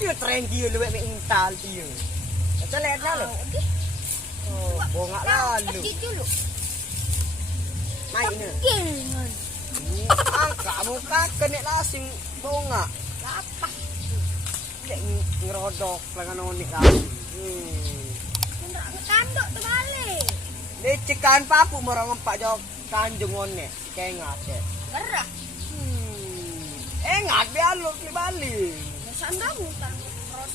Dia terenggi lu mek intal dia. Celet dah lu. Oh, bongak lalu. Dulu. Naik ni. Gil. Angkat muka kena lasing bongak. Apa? Cek ngerodok lengan onik lasing. Ndak ngekandok tu balik. Lecekan papu morong empat jok kanjung onek. Kengat cek. Gerah. Engat biar lu ke balik. Sandang hutan terus.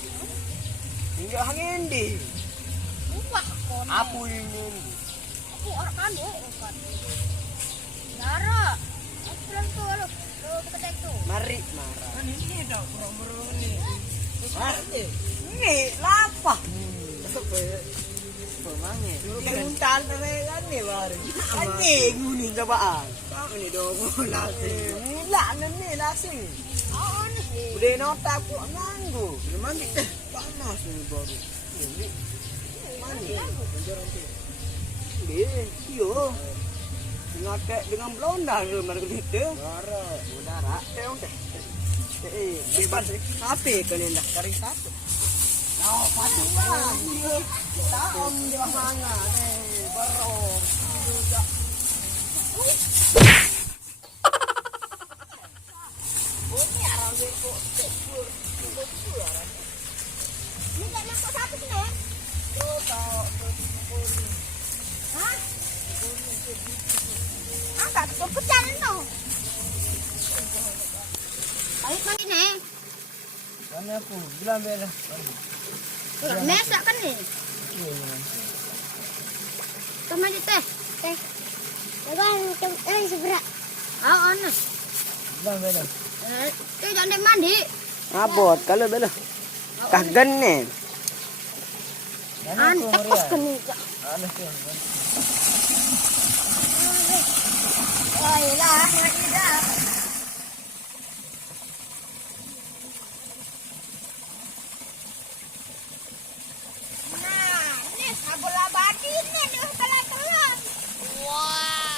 Hingga hangin di. Wah, kon. Apu ini. Aku orang kan ya, kan. Nara. Pulang tu lu. Lu kita tu. Mari marah. Ini dah kurang-kurang ni. Ini lapah. Pemange. Untal terelan ni baru. Anjing ni cobaan. Kau ni dong lasing. Lah ni lasing. Oh, ni. Udah nota aku nganggu. Memang kita panas ni baru. Ini mandi. Dia, yo. Ngakak dengan blonda ke mana kita? Udara. Udah. Bebas. HP kan ni dah cari satu. Oh, patulah. Kita om di mana ni? Baru. Ini arang beko. Ni tak nak satu sini. Hah? Angkat tu pecah tu. Balik lagi ni. Mana aku bilang belah. Mesak kan ni? Tama di teh. Teh. Abang, seberak. Ah, ana. Bilang belah. Tu jangan mandi. Abot kalau bela. Kagen ni. Mana aku Tepas meriah. kan ni. Ada tu. Ayolah, mandi dah. Nah, ni sabun abadi ni dia kelas-kelas. Wow.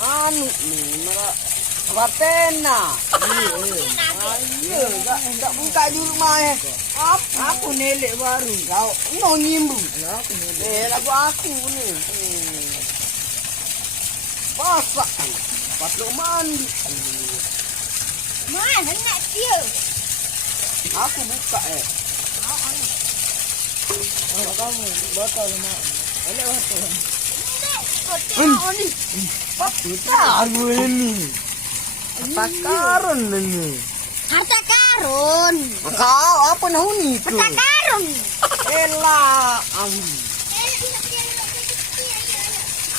Anu ni mara Watena. Iya, enggak buka di rumah eh. Aku nelek baru. Kau mau nyimbu. Aku ni. Lagu aku ni. Masak. Patlo mandi. Mana nak dia? Aku buka eh. Oh, kamu botol mak. Elok botol. Tengok ni. Tahu ini. Apa karun ini? Harta karun. Kau apa nahuni tu? Harta karun. Elah,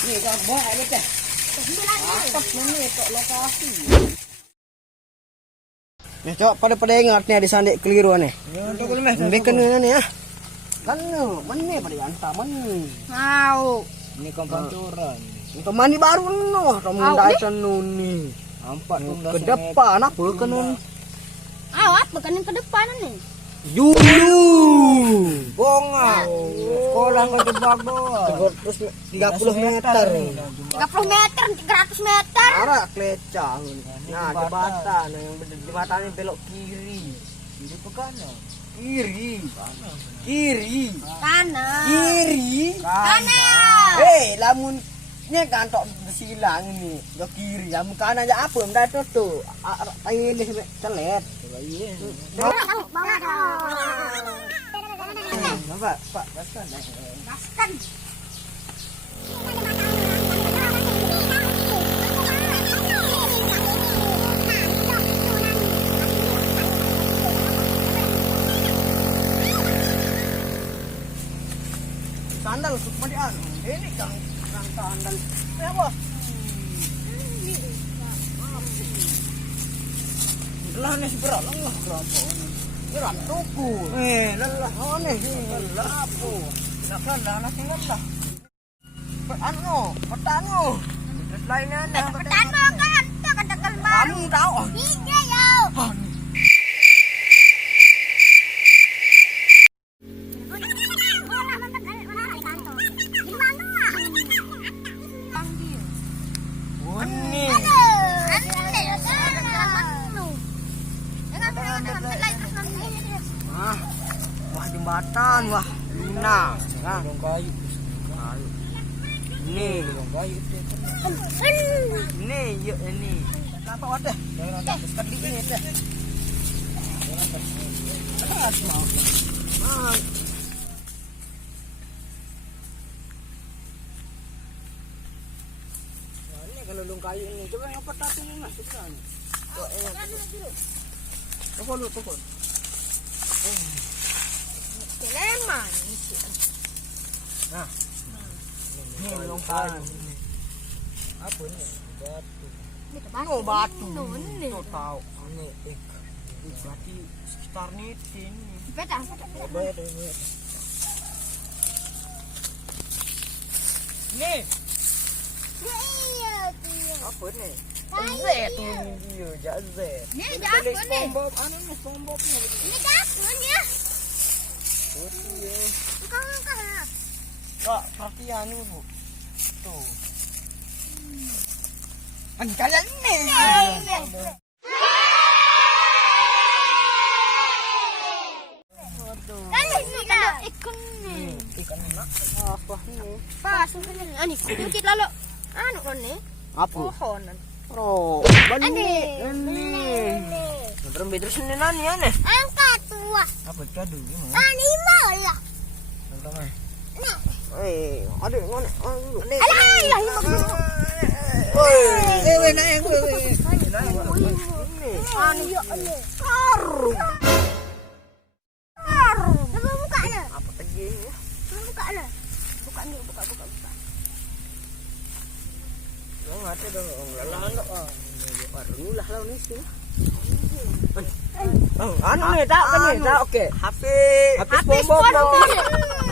ni dah buat ada teh. Atas mana tok lokasi. Ni cok pada ingat ni ada sandik keliru ni. Yang tu boleh meh. Ambil kena ni ah. Kena, mana pada hantar mana? Mau. Ni kompanturan. Untuk mandi baru noh, kamu dah sanu ni. Nampak tu Ke depan apa kena? Apa kan yang ke depan ni? Dulu. Bonga. Sekolah kau tebak doang. Terus 30 meter. 30 meter, 300 meter. Arah klecah. Nah, jembatan yang jembatan ini belok kiri. Kiri ke kanan. Kiri. Kiri. Kanan. Kiri. Kanan. Lamun ni kan tok bersilang ni. Ke kiri. Lamun kanan aja apa ndak tu. Pilih celet. Iya. Bawa dah. Nampak? Pak, gaskan. Gaskan. sandal cuma di anu. Ini kan sandal. Ya bos. Lah nih berat lah berapa ini. Berat tuku. Lelah aneh ini lapo. Nak lah tinggal lah. Anu, petanu. Terus lainnya ada. Petano kan, tak ada kalbar. Kamu tahu? Iya yo. Wah jembatan wah lunak. Belum kayu. Ini, Belum kayu itu. ini, yuk ini. Apa wadah? Jangan ada sekali ini teh. Ini kalau lung kayu ini, coba yang petat ini mas, sebenarnya. Tukun. Leman. Nah, ini lung kayu. Apa ini? Batu. Oh batu. Ini. Tuh tahu. Ini Berarti sekitar ini. Peta. bayar ini. Nih, Iya. apa nih? Z Iya, jazz. Ini jakun nih. SpongeBob, anu nih SpongeBob nih. Ini jakun ya. Engkau lah. Kak, perhatian nih bu. Tuh. Kalian ini. Kan ini kan ikan nih. Ikan enak. Apa ini? Pas ini. Ani, sedikit lalu. Anu kan nih. Apa? Pohonan. Bro, Ini. Terus ini nani ya nih? Angkat tua. Apa kado ini? Animal lah. Tentang Nah. Ada mana? Alah, Naik. Ini. Anu ya ini. Karung. Coba buka lah. Apa lagi? Coba buka lah. Buka ni, buka. Yang ada dong. Lalang kok. Baru lah nih sih. Anu nih tak kan nih tak oke. HP SpongeBob.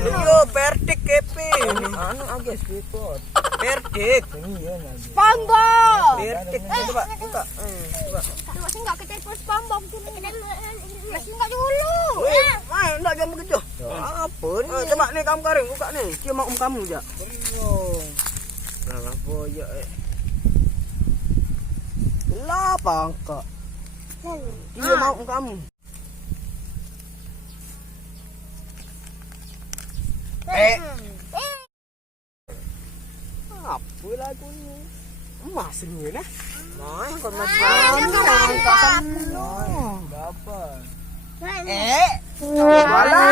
Yo perdik kepe. Anu oke speaker. Perdik. ini ya nanti. SpongeBob. Perdik coba buka. Coba. Coba sih enggak kita ikut SpongeBob dulu. Masih enggak dulu. Main enggak jam begitu. Apa nih? Coba nih kamu karing buka nih. Cium kamu aja. Belum. Lah boya. Lah bangka. Dia mau kamu. Apa lagunya? Emas ini nah. Nah, kon Berapa? Wala.